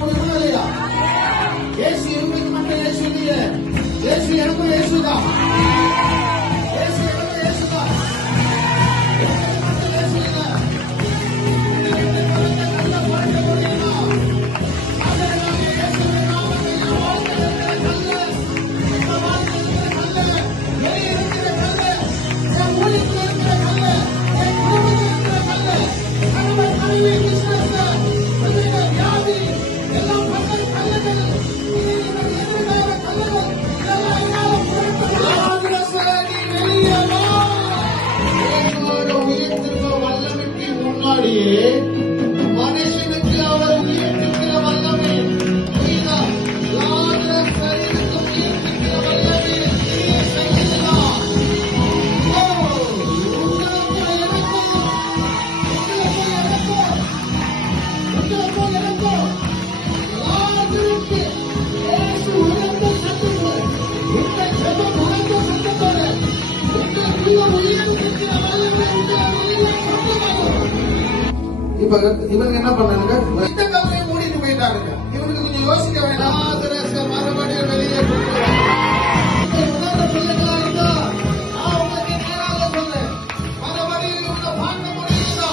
முடியுமா இல்லையா? இயேசு இவங்களுக்கு மட்டும் இயேசு இல்லையே, இயேசு எனக்கும் இயேசுதான். இயேசு எனக்கும் இயேசுதான். இயேசு இல்ல. நல்லா பார்க்க முடியுமா? அதனால இயேசுவின் நாமத்தில் என் வாழ்க்கையில் இருக்கிற கல்லு, என் வாழ்க்கையில் இருக்கிற கல்லு, வெளியே இருக்கிற கல்லு, என் ஊழியத்தில் இருக்கிற கல்லு, என் குடும்பத்தில் இருக்கிற கல்லு, கணவன் மனைவி பிசினஸ் வியாதி எல்லாம் கல்லு கல்லுகள், இது என்னுடைய எதிர்கால கல்லுகள், இதெல்லாம் என்னால நீ வெளியே வா. தேவனோட உயர்த்திருக்க வல்லமைக்கு முன்னாடியே மனுஷனுக்கு அவர் உயர்த்திக்கிற வல்லமை புரியுதா? லாசரு சரீரத்தை உயர்த்திக்கிற வல்லமை கிரியை செய்யலாம். இப்ப இவனுக்கு என்ன பண்ணானுங்க? இந்த கல்லையை மூடிட்டு போயிட்டானுங்க. இவனுக்கு கொஞ்சம் யோசிக்க வேண்டாம். மறுபடியும் வெளியே பிள்ளைகளா இருந்தா நான் உங்களுக்கு நேராக சொல்றேன், மறுபடியும் இவனை பார்க்க முடியுதா?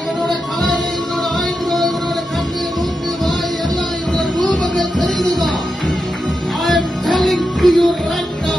இவனோட கலை, இவனோட ஆய்வு, இவனோட கண்ணு, மூக்கு, வாய் எல்லாம் இவனோட ரூபங்கள் தெரியுதுதான். I am telling to you right now.